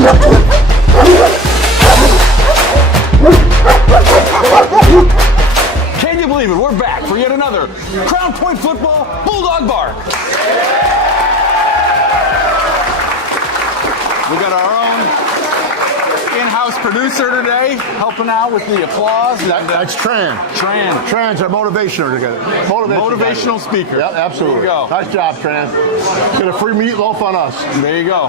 Can you believe it? We're back for yet another Crown Point Football Bulldog Bark. We got our own in-house producer today, helping out with the applause. That's Tran. Tran's our motivational together. Motivational speaker. Yep, absolutely. There you go. Nice job, Tran. Get a free meatloaf on us. There you go.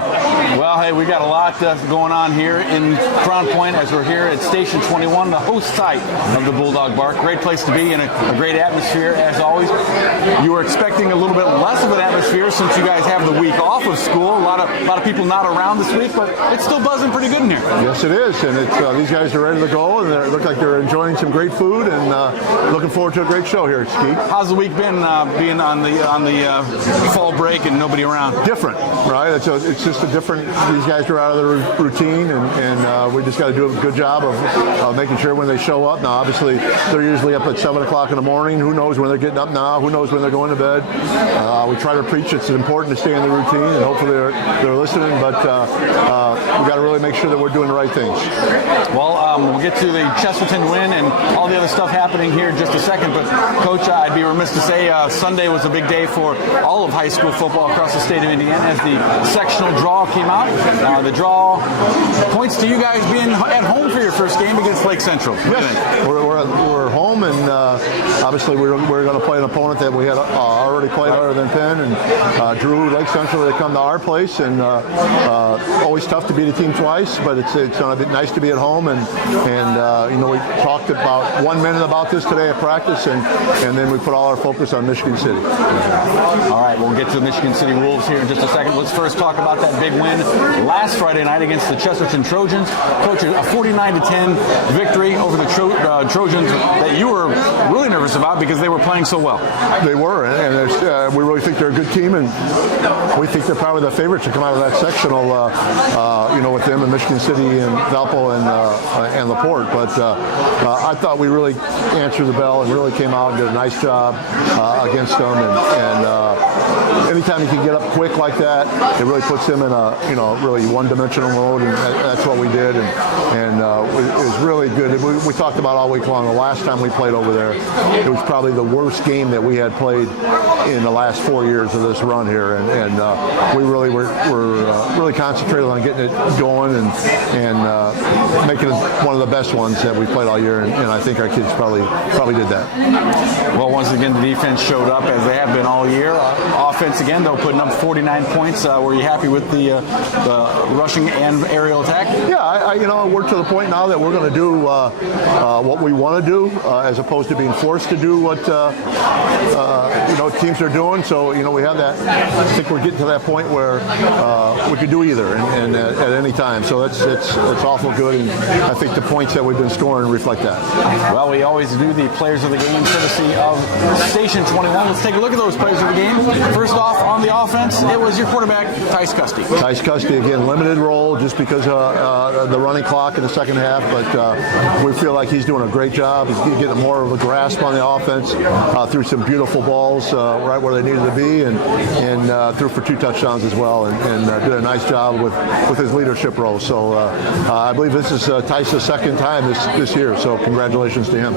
Well, hey, we got a lot going on here in Crown Point as we're here at Station 21, the host site of the Bulldog Bark. Great place to be in a great atmosphere, as always. You were expecting a little bit less of an atmosphere since you guys have the week off of school. A lot of people not around this week, but it's still buzzing pretty good in here. Yes, it is, and it's these guys are ready to go, and they look like they're enjoying some great food, and looking forward to a great show here at Ski. How's the week been being on the fall break and nobody around? Different, right? It's just a different. These guys are out of their routine, and we just got to do a good job of making sure when they show up. Now, obviously, they're usually up at 7 o'clock in the morning. Who knows when they're getting up now? Who knows when they're going to bed? We try to preach it's important to stay in the routine, and hopefully they're listening. But we got to really make sure that we're doing the right things. Well, we'll get to the Chesterton win and all the other stuff happening here in just a second. But, Coach, I'd be remiss to say Sunday was a big day for all of high school football across the state of Indiana as the sectional draw came out. The draw points to you guys being at home for your first game against Lake Central. Yes, we're home, and obviously we're going to play an opponent that we had already played other than Penn, and Drew Lake Central. They come to our place, and always tough to beat a team twice, but it's going to be nice to be at home, and we talked about 1 minute about this today at practice, and then we put all our focus on Michigan City. All right, we'll get to the Michigan City Wolves here in just a second. Let's first talk about that big win last Friday night against the Chesterton Trojans. Coach, a 49-10 victory over the Trojans that you were really nervous about because they were playing so well. They were, and we really think they're a good team, and we think they're probably the favorites to come out of that sectional, with them and Michigan City and Valpo and LaPorte. But I thought we really answered the bell and really came out and did a nice job against them. And anytime you can get up quick like that, it really puts them in a really one-dimensional mode, and that's what we did. And it was really good. We talked about all week long. The last time we played over there, it was probably the worst game that we had played in the last 4 years of this run here, and we really were really concentrated on getting it going and making it one of the best ones that we played all year, and I think our kids probably did that. Well, once again, the defense showed up as they have been all year. Offense again, though, putting up 49 points. Were you happy with the rushing and aerial attack? Yeah, we're to the point now that we're going to do what we want to do as opposed to being forced to do what teams are doing. So we have that. I think we're getting to that point where we could do either and at any time. So it's awful good, and I think the points that we've been scoring reflect that. Well, we always do the players of the game courtesy of Station 21. Let's take a look at those players of the game. First off, on the offense, it was your quarterback, Tice Custy. Tice Custy, again, limited role just because of the running clock in the second half, but we feel like he's doing a great job. He's getting more of a grasp on the offense, threw some beautiful balls right where they needed to be, and threw for 2 touchdowns as well, and did a nice job with his leadership role. So I believe this is Tice's second time this year, so congratulations to him.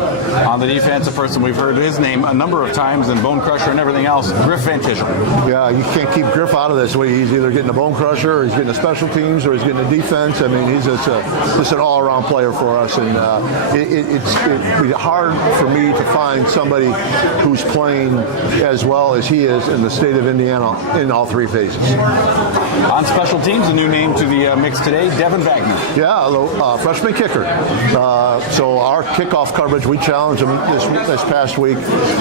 On the defensive person, we've heard his name a number of times, and Bone Crusher and everything else, Griff Van Tischel. Yeah, you can't keep Griff out of this. He's either getting a bone crusher, or he's getting a special teams, or he's getting a defense. I mean, he's just an all-around player for us, and it's hard for me to find somebody who's playing as well as he is in the state of Indiana in all 3 phases. On special teams, a new name to the mix today, Devin Wagner. Yeah, freshman kicker. So our kickoff coverage, we challenged him this past week.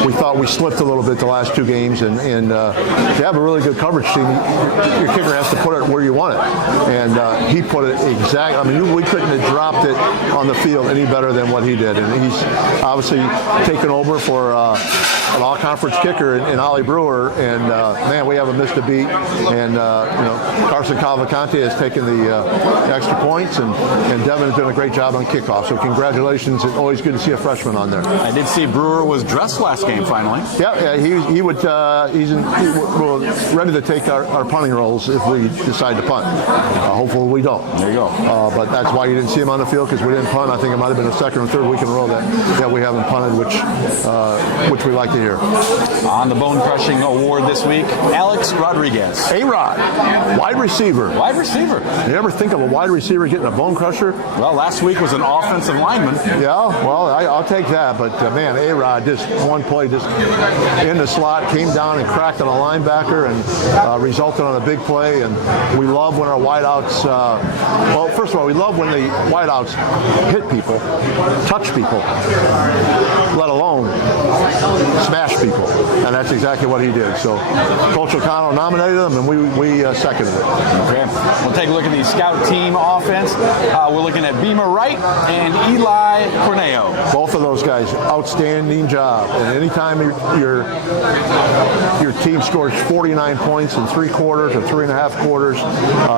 We thought we slipped a little bit the last 2 games, and if you have a really good coverage team, your kicker has to put it where you want it. And he put it exactly. I mean, we couldn't have dropped it on the field any better than what he did. And he's obviously taken over for an all-conference kicker in Ollie Brewer, and man, we haven't missed a beat. And Carson Cavalcante has taken the extra points, and Devin has done a great job on kickoff. So congratulations! It's always good to see a freshman on there. I did see Brewer was dressed last game finally. Yeah, he's ready to take our punting roles if we decide to punt. Hopefully we don't. There you go. But that's why you didn't see him on the field, because we didn't punt. I think it might have been the second or third week in a row that we haven't punted, which we like to hear. On the bone crushing award this week, Alex Rodriguez. A-Rod, wide receiver. Wide receiver. You ever think of a wide receiver getting a bone crusher? Well, last week was an offensive lineman. Yeah, well, I'll take that. But man, A-Rod, just one play, just in the slot, came down and cracked on a linebacker, and resulted on a big play. And we love when our wideouts. Well, first of all, we love when the wideouts hit people, touch people, let alone smash people, and that's exactly what he did. So Coach O'Connell nominated him, and we seconded it. Okay, we'll take a look at the scout team offense. We're looking at Beamer Wright and Eli Corneo. Both of those guys, outstanding job. And anytime your team scores 49 points in 3 quarters or 3.5 quarters,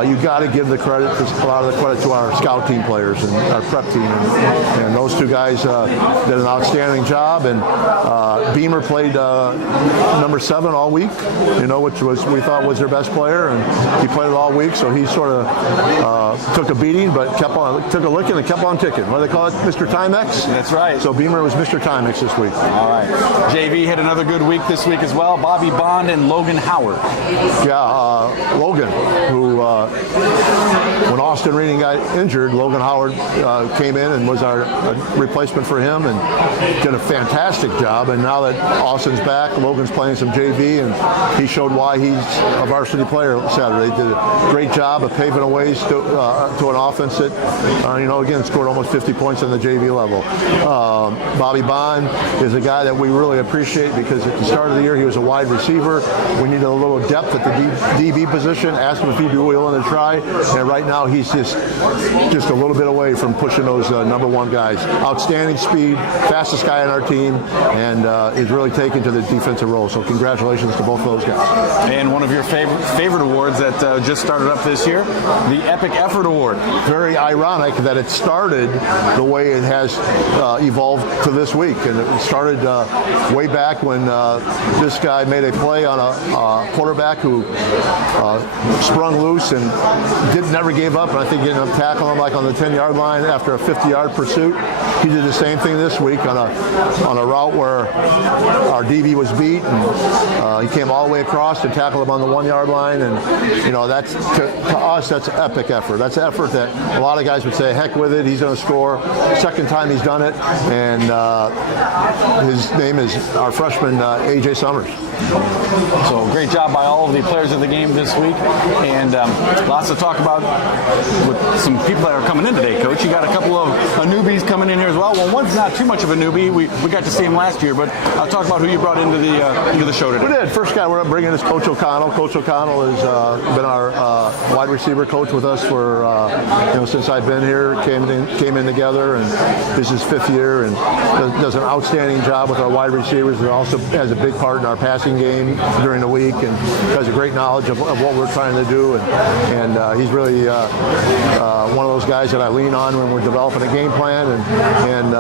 you got to give a lot of the credit to our scout team players and our prep team. And those two guys did an outstanding job. And Beamer played number 7 all week, which we thought was their best player, and he played it all week. So he sort of took a beating, but took a licking and kept on ticking. What do they call it, Mr. Timex? That's right. So Beamer was Mr. Timex this week. All right. JV had another good week this week as well. Bobby Bond and Logan Howard. Yeah, Logan, who when Austin Reading got injured, Logan Howard came in and was our replacement for him, and did a fantastic job. And now that Austin's back, Logan's playing some JV, and he showed why he's a varsity player Saturday. He did a great job of paving a ways to an offense that, again, scored almost 50 points on the JV level. Bobby Bond is a guy that we really appreciate, because at the start of the year he was a wide receiver. We needed a little depth at the DB position. Asked him if he'd be willing to try, and right now he's just a little bit away from pushing those number 1 guys. Outstanding speed, fastest guy on our team, and is really taken to the defensive role. So congratulations to both of those guys. And one of your favorite awards that just started up this year, the Epic Effort Award. Very ironic that it started the way it has evolved to this week, and it started way back when this guy made a play on a quarterback who sprung loose and never gave up, and I think he ended up tackling him like on the 10-yard line after a 50-yard pursuit. He did the same thing this week on a route where our DB was beat, and he came all the way across to tackle him on the 1-yard line, and that's to us, that's epic effort. That's effort that a lot of guys would say, heck with it, he's going to score. Second time he's done it, and his name is our freshman A.J. Summers. So great job by all of the players of the game this week, and lots to talk about with some people that are coming in today, Coach. You got a couple of newbies coming in here as well. Well, one's not too much of a newbie. We got to see him last year, but I'll talk about who you brought into the show today. We did. First guy we're bringing is Coach O'Connell. Coach O'Connell has been our wide receiver coach with us for since I've been here. Came in together, and this is his 5th year, and does an outstanding job with our wide receivers. He also has a big part in our passing game during the week, and has a great knowledge of what we're trying to do. And he's really one of those guys that I lean on when we're developing a game plan, and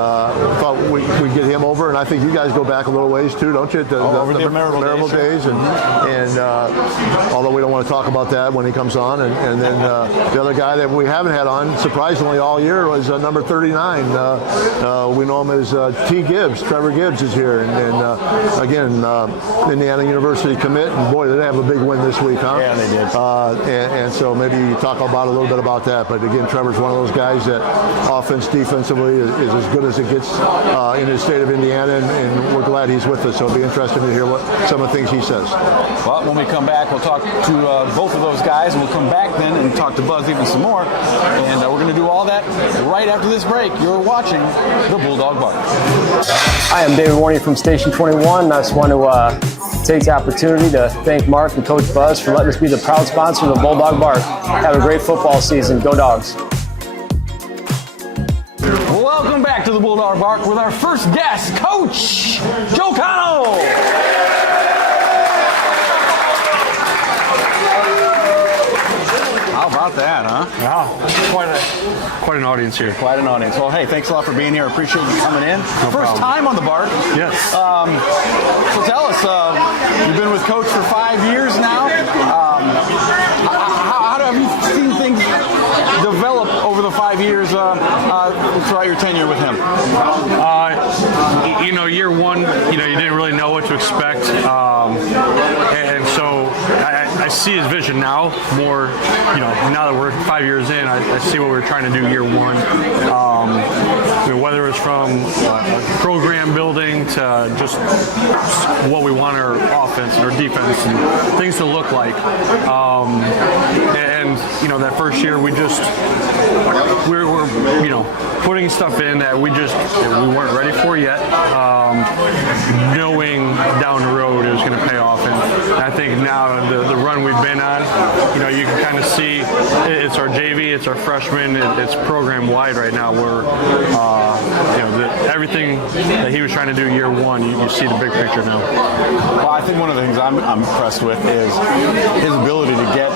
thought we'd get him over. And I think you guys go back a little ways too, don't you? The memorable days. And although we don't want to talk about that when he comes on. And then the other guy that we haven't had on, surprisingly, all year was number 39. We know him as T. Gibbs. Trevor Gibbs is here. And again, Indiana University commit. And boy, did they have a big win this week, huh? Yeah, they did. And so maybe you talk about a little bit about that. But again, Trevor's one of those guys that offense, defensively is as good as it gets in the state of Indiana. And we're glad he's with us. So it'll be interesting to hear what some of the things he says. Well, when we come back, we'll talk to both of those guys, and we'll come back then and talk to Buzz even some more. And we're going to do all that right after this break. You're watching the BullDog Bark. Hi, I'm David Warney from Station 21. I just want to take the opportunity to thank Mark and Coach Buzz for letting us be the proud sponsor of the BullDog Bark. Have a great football season. Go Dogs. Welcome back to the Bulldog Bark with our first guest, Coach Joe Connell. How about that, huh? Wow, quite an audience here. Quite an audience. Well, hey, thanks a lot for being here. Appreciate you coming in. First time on the Bark. Yes. So tell us, you've been with Coach for 5 years now. How have you seen things develop over the 5 years throughout your tenure with him? Year one, you didn't really know what to expect, and so I see his vision now more. Now that we're 5 years in, I see what we're trying to do year one. Whether it's from program building to just what we want our offense and our defense and things to look like. And that first year we were putting stuff in that we weren't ready for yet, knowing down the road it was going to pay off. And I think now the run we've been on, you can kind of see it's our JV, it's our freshmen, it's program wide right now. Where everything that he was trying to do year one, you see the big picture now. Well, I think one of the things I'm impressed with is his ability to get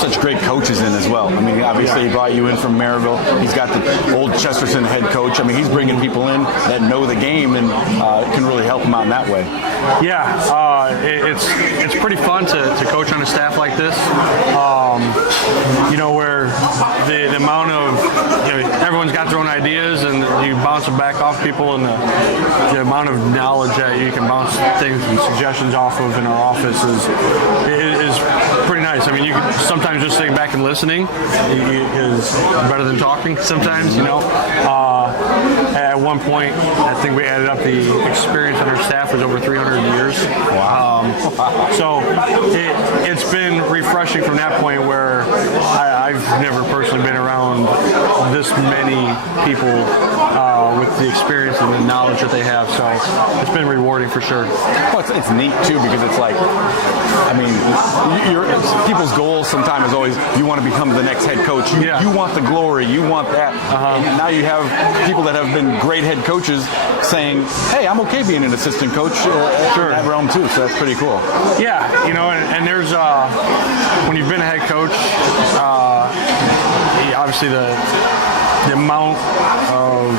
such great coaches in as well. I mean, obviously he brought you in from Maryville. He's got the old Chesterton head coach. I mean, he's bringing people in that know the game and can really help them out in that way. Yeah, it's pretty fun to coach on a staff like this. Where the amount of everyone's got their own ideas and you bounce them back off people, and the amount of knowledge that you can bounce things and suggestions off of in our office is pretty nice. I mean, you can sometimes just sitting back and listening is better than talking sometimes, At one point, I think we added up the experience on our staff was over 300 years. Wow. So it's been refreshing from that point where I've never personally been around this many people with the experience and the knowledge that they have. So it's been rewarding for sure. Well, it's neat too because it's like, I mean, people's goals sometimes is always you want to become the next head coach. You want the glory. You want that. And now you have people that have been great head coaches saying, "Hey, I'm okay being an assistant coach in that realm too." So that's pretty cool. Yeah, and there's when you've been a head coach, obviously the amount of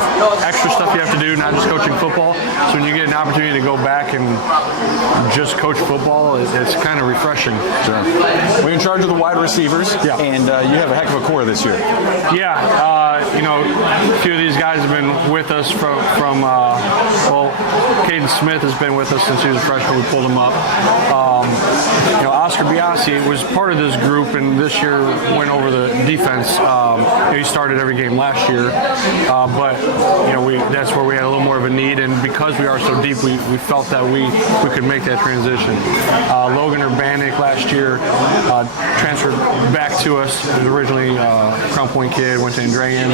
extra stuff you have to do, not just coaching football. So when you get an opportunity to go back and just coach football, it's kind of refreshing. Sure. We're in charge of the wide receivers, and you have a heck of a core this year. Yeah, a few of these guys have been with us from Caden Smith has been with us since he was a freshman. We pulled him up. Oscar Biasi was part of this group, and this year went over the defense. He started every game last year, but that's where we had a little more of a need, and because we are so deep, we felt that we could make that transition. Logan Urbanik last year transferred back to us. He was originally a Crown Point kid, went to Andrean.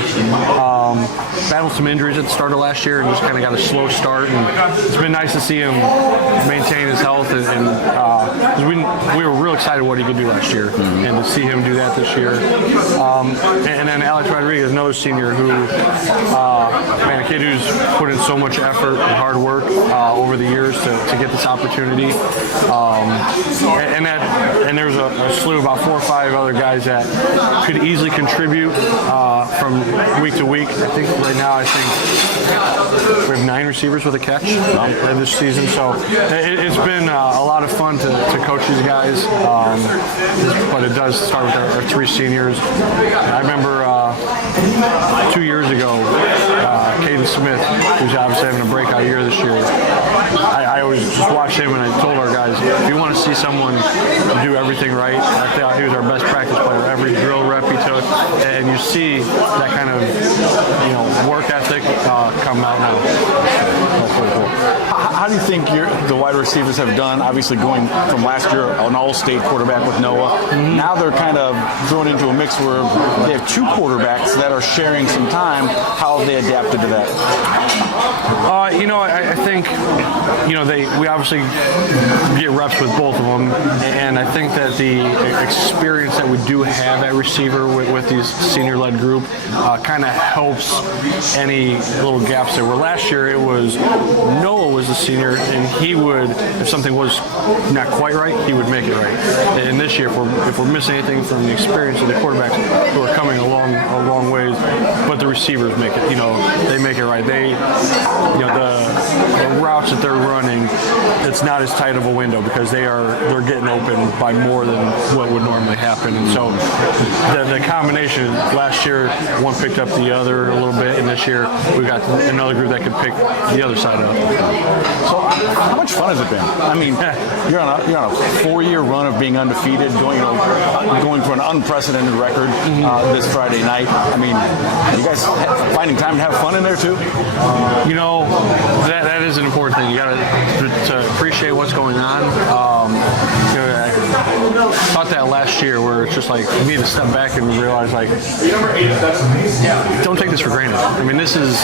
Battled some injuries at the start of last year and just kind of got a slow start, and it's been nice to see him maintain his health, and we were real excited what he could do last year, and to see him do that this year. And then Alex Rodriguez, another senior who, a kid who's put in so much effort and hard work over the years to get this opportunity. And there's a slew, about 4 or 5 other guys that could easily contribute from week to week. I think right now, we have 9 receivers with a catch this season. So it's been a lot of fun to coach these guys. But it does start with our 3 seniors. I remember 2 years ago, Caden Smith, who's obviously having a breakout year this year, I always just watched him, and I told our guys, if you want to see someone do everything right, I thought he was our best practice player. Every drill rep he took, and you see that kind of work ethic come out now. That's really cool. How how do you think the wide receivers have done? Obviously, going from last year, an all-state quarterback with Noah. Now they're kind of thrown into a mix where they have two quarterbacks that are sharing some time. How have they adapted to that? I think, we obviously get reps with both of them, and I think that the experience that we do have at receiver with these senior-led group kind of helps any little gaps there. Where last year it was Noah was a senior, and he would, if something was not quite right, he would make it right. And this year, if we're missing anything from the experience of the quarterbacks who are coming a long ways, but the receivers make it, they make it right. They, the routes that they're running, it's not as tight of a window because they're getting open by more than what would normally happen. And so the combination, last year one picked up the other a little bit, and this year we've got another group that can pick the other side up. So how much fun has it been? I mean, you're on a 4-year run of being undefeated, going for an unprecedented record this Friday night. I mean, you guys finding time to have fun in there too? That is an important thing. You got to appreciate what's going on. I thought that last year, where it's just like you need to step back and realize, like, don't take this for granted. I mean, this is,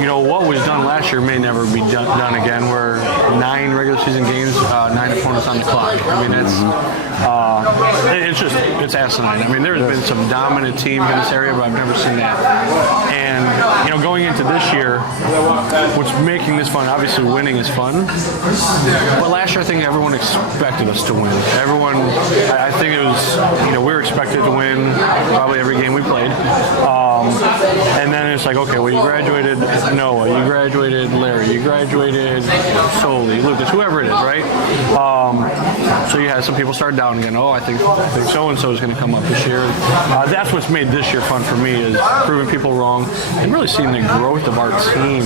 what was done last year may never be done again. Where 9 regular season games, 9 opponents on the clock. I mean, it's asinine. I mean, there's been some dominant teams in this area, but I've never seen that. And going into this year, what's making this fun? Obviously, winning is fun. But last year, I think everyone expected us to win. I think it was, we were expected to win probably every game we played. And then it's like, okay, well, you graduated Noah, you graduated Larry, you graduated Soley, Lucas, whoever it is, right? So you had some people start down again. Oh, I think so-and-so is going to come up this year. That's what's made this year fun for me, is proving people wrong and really seeing the growth of our team.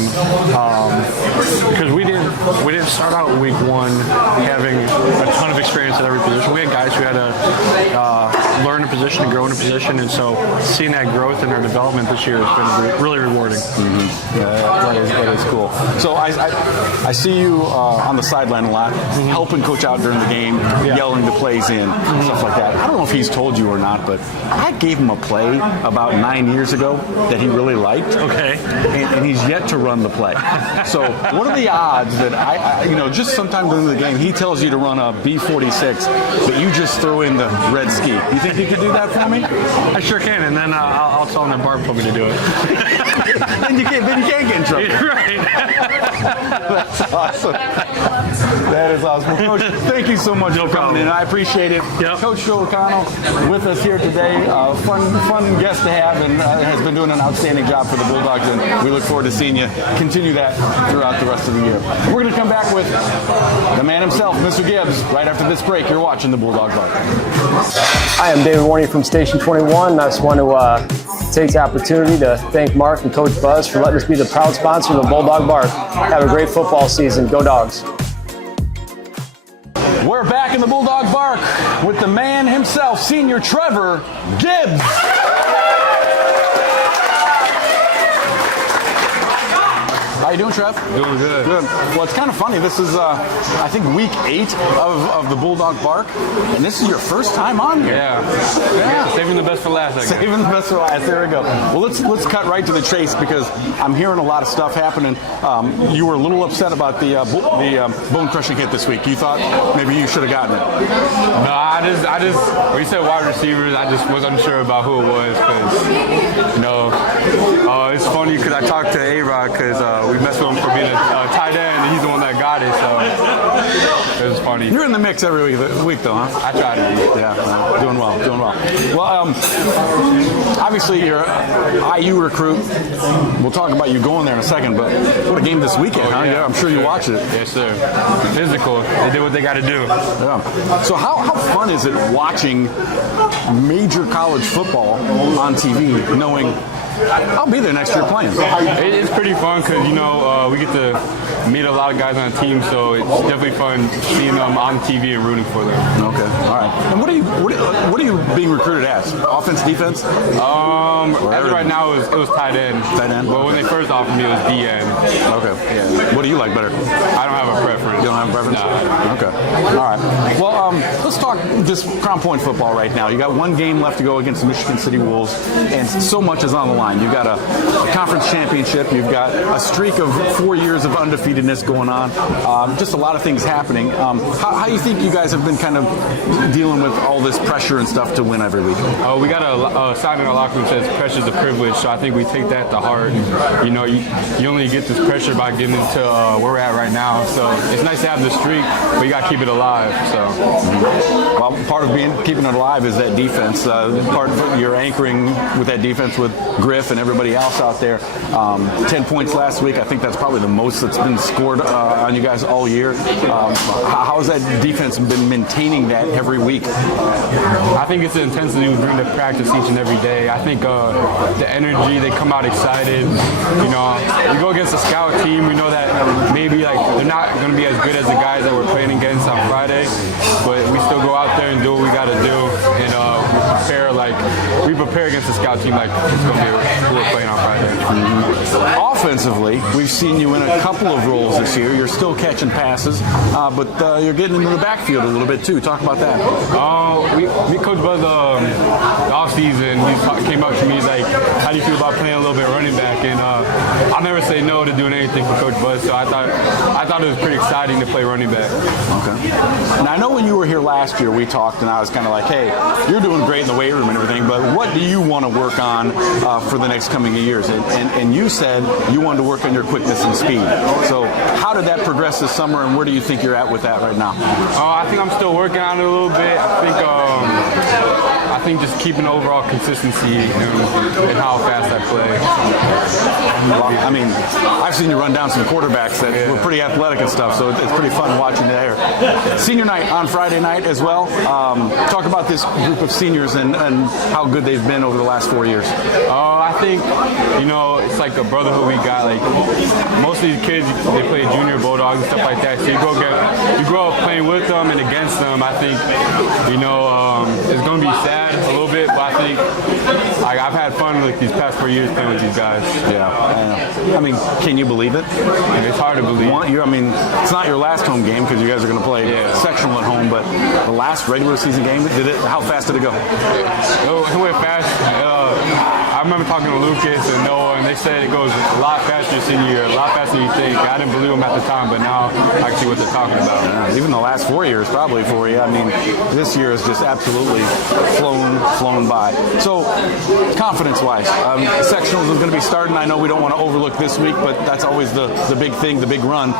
Because we didn't start out week 1 having a ton of experience at every position. We had guys who had to learn a position and grow in a position, and so seeing that growth in our development this year has been really rewarding. Mm-hmm. That is cool. So I see you on the sideline a lot, helping coach out during the game, yelling the plays in, stuff like that. I don't know if he's told you or not, but I gave him a play about 9 years ago that he really liked. Okay. And he's yet to run the play. So what are the odds that just sometime during the game, he tells you to run a B46, but you just throw in the red ski? You think you could do that for me? I sure can, and then I'll tell him that Barb told me to do it. then you can't get in trouble. Right. That's awesome. That is awesome. Well, Coach, thank you so much for coming in. I appreciate it. Yep. Coach Joe O'Connell with us here today. Fun guest to have, and has been doing an outstanding job for the Bulldogs, and we look forward to seeing you continue that throughout the rest of the year. We're going to come back with the man himself, Mr. Gibbs, right after this break. You're watching the BullDog Bark. Hi, I'm David Warney from Station 21. I just want to take the opportunity to thank Mark and Coach Buzz for letting us be the proud sponsor of the BullDog Bark. Have a great football season. Go Dogs. We're back in the BullDog Bark with the man himself, Senior Trevor Gibbs. How you doing, Trev? Doing good. Good. Well, it's kind of funny. This is, I think, week 8 of the BullDog Bark, and this is your first time on here. Yeah. Saving the best for last. Saving the best for last. There we go. Well, let's cut right to the chase, because I'm hearing a lot of stuff happening. You were a little upset about the bone crushing hit this week. You thought maybe you should have gotten it. No, I just when you said wide receivers, I just was unsure about who it was, because it's funny because I talked to A-Rod because we messed with him for being a tight end, and he's the one that got it, so it was funny. You're in the mix every week though, huh? I try to be. Yeah, doing well. Well, obviously you're an IU recruit. We'll talk about you going there in a second, but what a game this weekend, huh? Yeah, I'm sure you watched it. Yes, sir. Physical. They did what they got to do. Yeah. So how fun is it watching major college football on TV, knowing I'll be there next year playing? It's pretty fun because, we get to meet a lot of guys on the team, so it's definitely fun seeing them on TV and rooting for them. Okay, all right. And what do you being recruited as? Offense, defense? As of right now, it was tight end. Tight end? But when they first offered me, it was DN. Okay. Yeah. What do you like better? I don't have a preference. You don't have a preference? Nah. Okay. All right. Well, let's talk just Crown Point football right now. You got one game left to go against the Michigan City Wolves, and so much is on the line. You've got a conference championship. You've got a streak of 4 years of undefeatedness going on. Just a lot of things happening. How do you think you guys have been kind of dealing with all this pressure and stuff to win every week? We got a sign in our locker room that says pressure's a privilege, so I think we take that to heart. You know, you only get this pressure by getting into where we're at right now. So it's nice to have the streak, but you got to keep it alive. So, well, part of keeping it alive is that defense. Part of you're anchoring with that defense with Griff and everybody else out there. 10 points last week. I think that's probably the most that's been scored on you guys all year. How has that defense been maintaining that every week? I think it's the intensity we bring to practice each and every day. I think the energy, they come out excited. You know, we go against a scout team. We know that maybe they're not going to be as good as the guys that we're playing against on Friday, but we still go out there and do what we got to do and we prepare against the scout team like it's going to be who we're playing on Friday. Offensively, we've seen you in a couple of roles this year. You're still catching passes, but you're getting into the backfield a little bit too. Talk about that. We Coach Buzz the offseason, he came up to me, he's like, how do you feel about playing a little bit running back? And I'll never say no to doing anything for Coach Buzz, so I thought it was pretty exciting to play running back. Okay. Now, I know when you were here last year, we talked, and I was kind of like, hey, you're doing great in the weight room and everything, but what do you want to work on for the next coming years? And you said you wanted to work on your quickness and speed. So how did that progress this summer, and where do you think you're at with that right now? I think I'm still working on it a little bit. I think just keeping overall consistency and how fast I play. Well, I mean, I've seen you run down some quarterbacks that were pretty athletic and stuff, so it's pretty fun watching there. Senior night on Friday night as well. Talk about this group of seniors and how good they've been over the last 4 years. I think, it's like a brotherhood we got. Like, most of these kids, they play junior Bulldogs and stuff like that, so you grow up playing with them and against them. I think, it's going to be sad a little bit, but I think I've had fun these past 4 years playing with these guys. Yeah. I mean, can you believe it? It's hard to believe. It's not your last home game because you guys are going to play sectional at home, but the last regular season game, how fast did it go? It went fast. I remember talking to Lucas and Noah, and they said it goes a lot faster senior year, a lot faster than you think. I didn't believe them at the time, but now I can see what they're talking about. Yeah, even the last 4 years probably for you. I mean, this year has just absolutely flown by. So, confidence-wise, sectionals is going to be starting. I know we don't want to overlook this week, but that's always the big thing, the big run.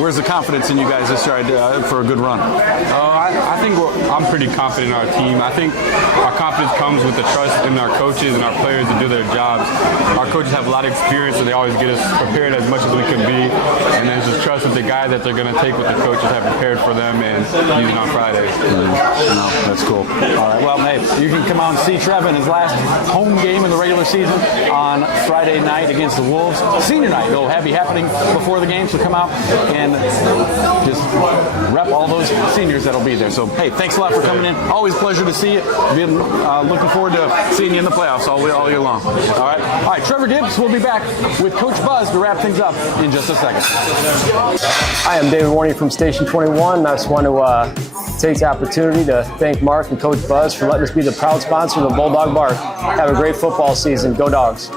Where's the confidence in you guys this year for a good run? I think I'm pretty confident in our team. I think our confidence comes with the trust in our coaches and our players to do their jobs. Our coaches have a lot of experience, so they always get us prepared as much as we can be. And there's just trust with the guy that they're going to take what the coaches have prepared for them and use it on Fridays. No, that's cool. All right. Well, hey, you can come out and see Trev in his last home game in the regular season on Friday night against the Wolves. Senior night will be happening before the game, so come out and just rep all those seniors that'll be there. So, hey, thanks a lot for coming in. Always a pleasure to see you. Been looking forward to seeing you in the playoffs all year long. All right, Trevor Gibbs will be back with Coach Buzz to wrap things up in just a second. Hi, I'm David Warney from Station 21. I just want to take the opportunity to thank Mark and Coach Buzz for letting us be the proud sponsor of the BullDog Bark. Have a great football season. Go Dogs.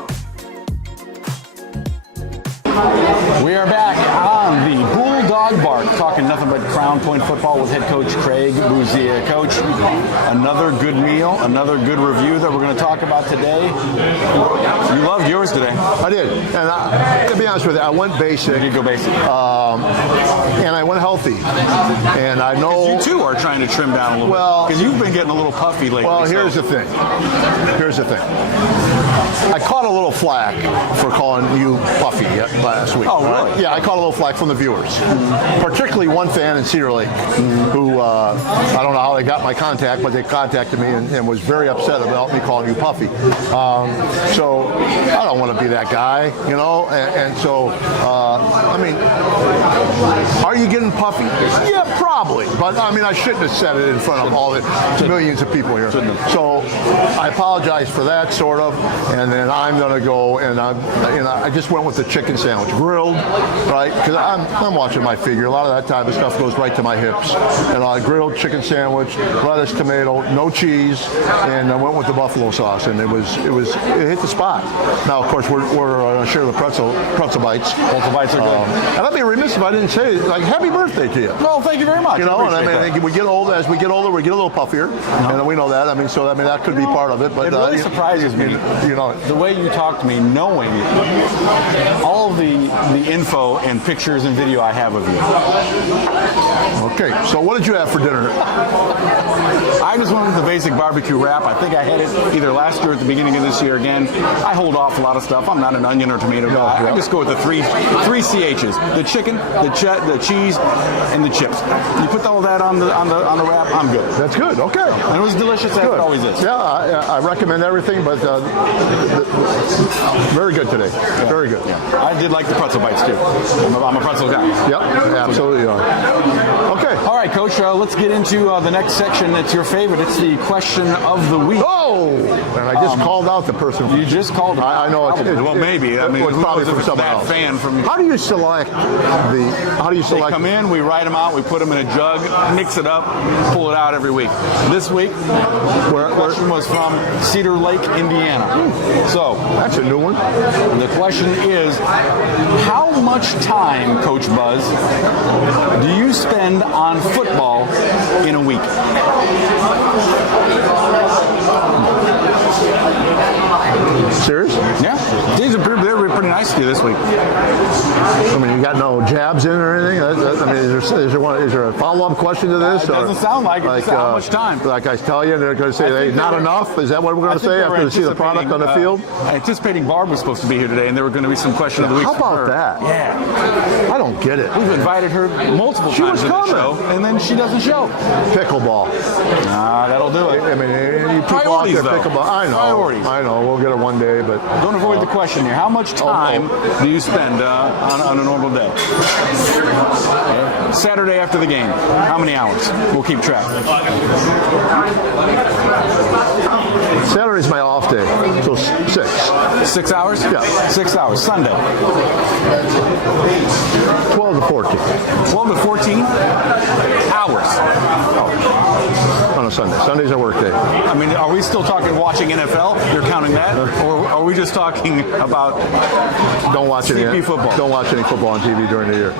We are back on the BullDog Bark, talking nothing but Crown Point football with head coach Craig Buzia. Coach, another good meal, another good review that we're going to talk about today. You loved yours today. I did. And to be honest with you, I went basic. You did go basic. And I went healthy. And I know... You too are trying to trim down a little bit. Because you've been getting a little puffy lately. Well, here's the thing. I caught a little flack for calling you puffy last week. Oh, really? Right? Yeah, I caught a little flack from the viewers. Particularly one fan in Cedar Lake who, I don't know how they got my contact, but they contacted me and was very upset about me calling you puffy. So I don't want to be that guy, and so, I mean, are you getting puffy? Yeah, probably. Probably, but I mean, I shouldn't have said it in front of all the millions of people here. So I apologize for that, sort of. And then I'm going to go and I just went with the chicken sandwich, grilled, right? Because I'm watching my figure. A lot of that type of stuff goes right to my hips. And I grilled chicken sandwich, lettuce, tomato, no cheese, and I went with the buffalo sauce, and it hit the spot. Now, of course, we're going to share the pretzel bites. Pretzel bites are good. And I'd be remiss if I didn't say, like, happy birthday to you. Well, thank you very much. You know, and I mean, we get older. As we get older, we get a little puffier, and we know that. I mean, that could be part of it. But it really surprises me, you know, the way you talk to me, knowing all of the info and pictures and video I have of you. Okay, so what did you have for dinner? I just went with the basic barbecue wrap. I think I had it either last year or at the beginning of this year again. I hold off a lot of stuff. I'm not an onion or tomato guy. I just go with the three CHs: the chicken, the cheese, and the chips. You put all that on the wrap, I'm good. That's good. Okay. And it was delicious, as it always is. Yeah, I recommend everything, but very good today. Yeah. Very good. Yeah. I did like the pretzel bites too. I'm a pretzel guy. Yep, absolutely. Okay. All right, Coach. Let's get into the next section. It's your favorite. It's the question of the week. Oh! And I just called out the person. You just called him. I know. Well, maybe. I mean, it's probably from someone else. Fan from. How do you select They come in, we write them out, we put them in a jug, mix it up, pull it out every week. This week, the question was from Cedar Lake, Indiana. So that's a new one. The question is, how much time, Coach Buzz, do you spend on football in a week? Serious? Yeah. These are pretty nice to you this week. I mean, you got no jabs in or anything? I mean, is there a follow-up question to this? It doesn't sound like it. Like, how much time? Like I tell you, they're going to say, hey, not enough? Is that what we're going to say after they see the product on the field? Anticipating Barb was supposed to be here today, and there were going to be some questions of the week. How about that? Yeah. I don't get it. We've invited her multiple times to the show, and then she doesn't show. Pickleball. Nah, that'll do it. I mean, you people priorities, out there, pickleball. I know. Priorities. I know. We'll get it one day, but don't avoid the question here. How much time do you spend on a normal day? Okay. Saturday after the game, how many hours? We'll keep track. Saturday's my off day, so 6. 6 hours? Yeah. 6 hours. Sunday? 12 to 14. 12 to 14 hours. On a Sunday. Sunday's a work day. I mean, are we still talking watching NFL? You're counting that? Or are we just talking about don't watch any football? Don't watch any football on TV during the year.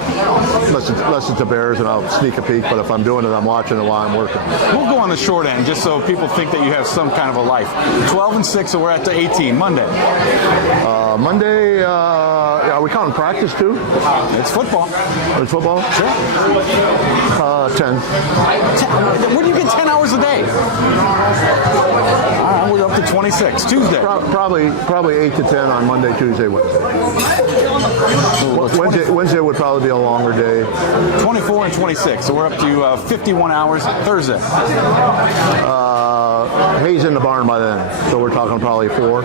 Unless it's the Bears, and I'll sneak a peek, but if I'm doing it, I'm watching it while I'm working. We'll go on the short end, just so people think that you have some kind of a life. 12 and 6, so we're at the 18. Monday. Monday, are we counting practice too? It's football. It's football? Sure. 10. Where do you get 10 hours a day? All right, we're up to 26. Tuesday. Probably 8 to 10 on Monday, Tuesday, Wednesday would probably be a longer day. 24 and 26, so we're up to 51 hours. Thursday. Hay's in the barn by then, so we're talking probably 4. 4?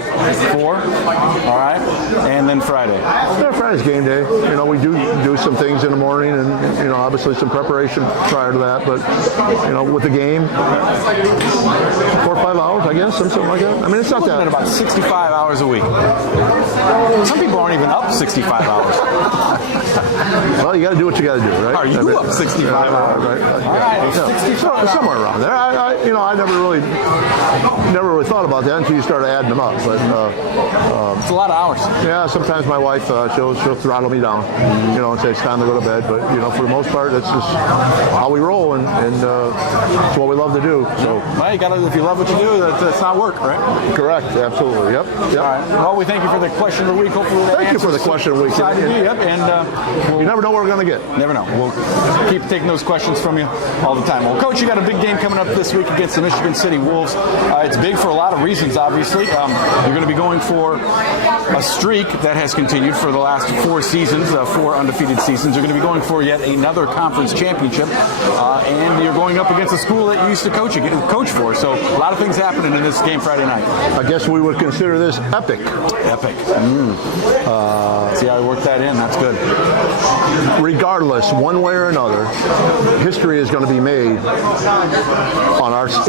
All right. And then Friday. Yeah, Friday's game day. You know, we do some things in the morning, and you know, obviously some preparation prior to that. But you know, with the game, 4 or 5 hours, I guess, something like that. I mean, it's not that. At about 65 hours a week. Some people aren't even up 65 hours. Well, you got to do what you got to do, right? Are you up 65 hours? Right. All right. Yeah. Somewhere around there. I never really thought about that until you started adding them up. But it's a lot of hours. Yeah. Sometimes my wife she'll throttle me down, you know, and say it's time to go to bed. But you know, for the most part, that's just how we roll, and it's what we love to do. So. Well, you got to. If you love what you do, that's not work, right? Correct. Absolutely. Yep. All right. Well, we thank you for the question of the week. Hopefully, thank you for the question of the week. Yep. And you never know what we're going to get. Never know. We'll keep taking those questions from you all the time. Well, Coach, you got a big game coming up this week against the Michigan City Wolves. It's big for a lot of reasons, obviously. You're going to be going for a streak that has continued for the last 4 seasons, 4 undefeated seasons. You're going to be going for yet another conference championship, and you're going up against a school that you used to coach for. So a lot of things happening in this game Friday night. I guess we would consider this epic. Epic. See how I worked that in? That's good. regardless, one way or another, history is going to be made in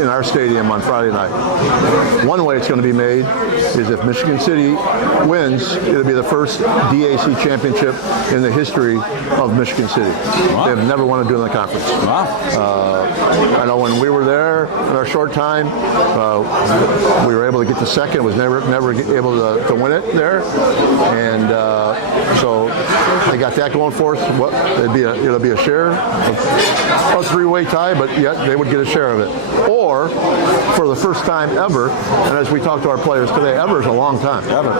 our stadium on Friday night. One way it's going to be made is if Michigan City wins, it'll be the first DAC championship in the history of Michigan City. Wow. They've never won a dual in the conference. Wow. I know when we were there in our short time, we were able to get to second. Was never able to win it there, and so they got that going for us. It'll be a share, a three-way tie, but yet they would get a share of it. Or for the first time ever, and as we talk to our players today, ever is a long time. Ever.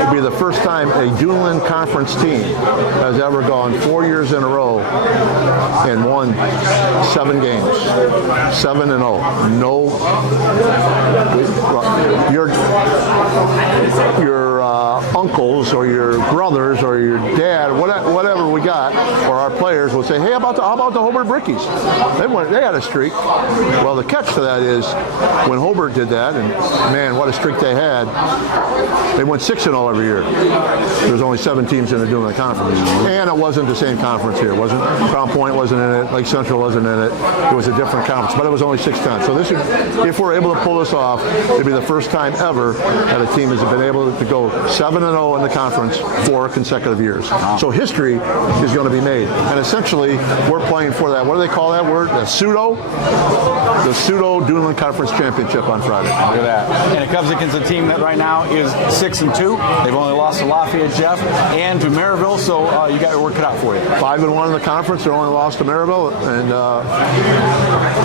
It'd be the first time a Duneland Conference team has ever gone 4 years in a row and won 7 games. 7-0. No. Your uncles or your brothers or your dad, whatever we got, or our players will say, hey, how about the Hobart Brickies? They had a streak. Well, the catch to that is when Hobart did that, and man, what a streak they had, they went 6-0 every year. There's only 7 teams in the Duneland Conference. And it wasn't the same conference here. Crown Point wasn't in it, Lake Central wasn't in it. It was a different conference, but it was only 6 times. So if we're able to pull this off, it'll be the first time ever that a team has been able to go 7-0 in the conference 4 consecutive years. So history is going to be made. And essentially, we're playing for that. What do they call that word? The pseudo Duneland Conference Championship on Friday. Look at that. And it comes against a team that right now is 6-2. They've only lost to Lafayette, Jeff, and to Maryville, so you got your work cut out for you. 5-1 in the conference. They're only lost to Maryville, and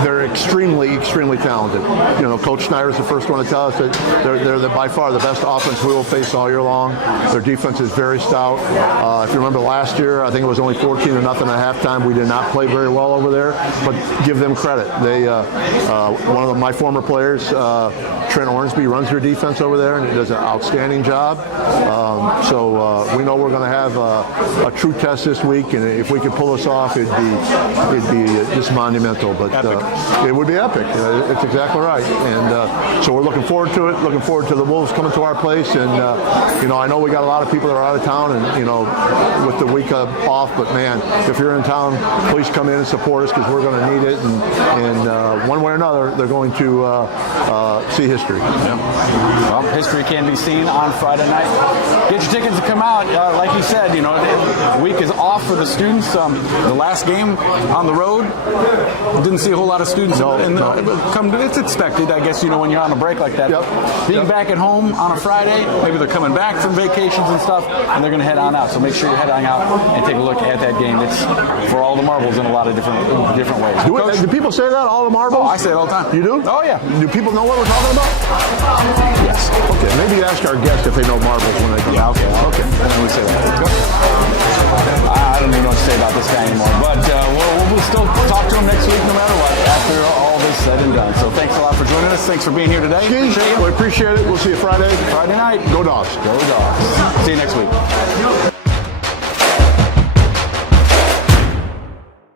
they're extremely, extremely talented. You know, Coach Schneider's the first one to tell us that they're by far the best offense we will face all year long. Their defense is very stout. If you remember last year, I think it was only 14-0 at halftime. We did not play very well over there, but give them credit. They, one of my former players, Trent Ornsby, runs their defense over there, and he does an outstanding job. So we know we're going to have a true test this week, and if we could pull this off, it'd be just monumental. But it would be epic. It's exactly right. And so we're looking forward to it. Looking forward to the Wolves coming to our place. And I know we got a lot of people that are out of town, and with the week off. But man, if you're in town, please come in and support us because we're going to need it. And one way or another, they're going to see history. Yeah. Well, history can be seen on Friday night. Get your tickets to come out. Like you said, the week is off for the students. The last game on the road, didn't see a whole lot of students. It's expected, I guess, when you're on a break like that. Being back at home on a Friday, maybe they're coming back from vacations and stuff, and they're going to head on out. So make sure you're heading out and take a look at that game. It's for all the marbles in a lot of different ways. Do people say that, all the marbles? Oh, I say it all the time. You do? Oh, yeah. Do people know what we're talking about? Yes. Okay, maybe ask our guests if they know marbles when they come out. Okay. And then we say that. I don't even know what to say about this guy anymore. But we'll still talk to him next week no matter what after all this said and done. So thanks a lot for joining us. Thanks for being here today. We appreciate it. We'll see you Friday. Friday night. Go Dogs. Go Dogs. See you next week.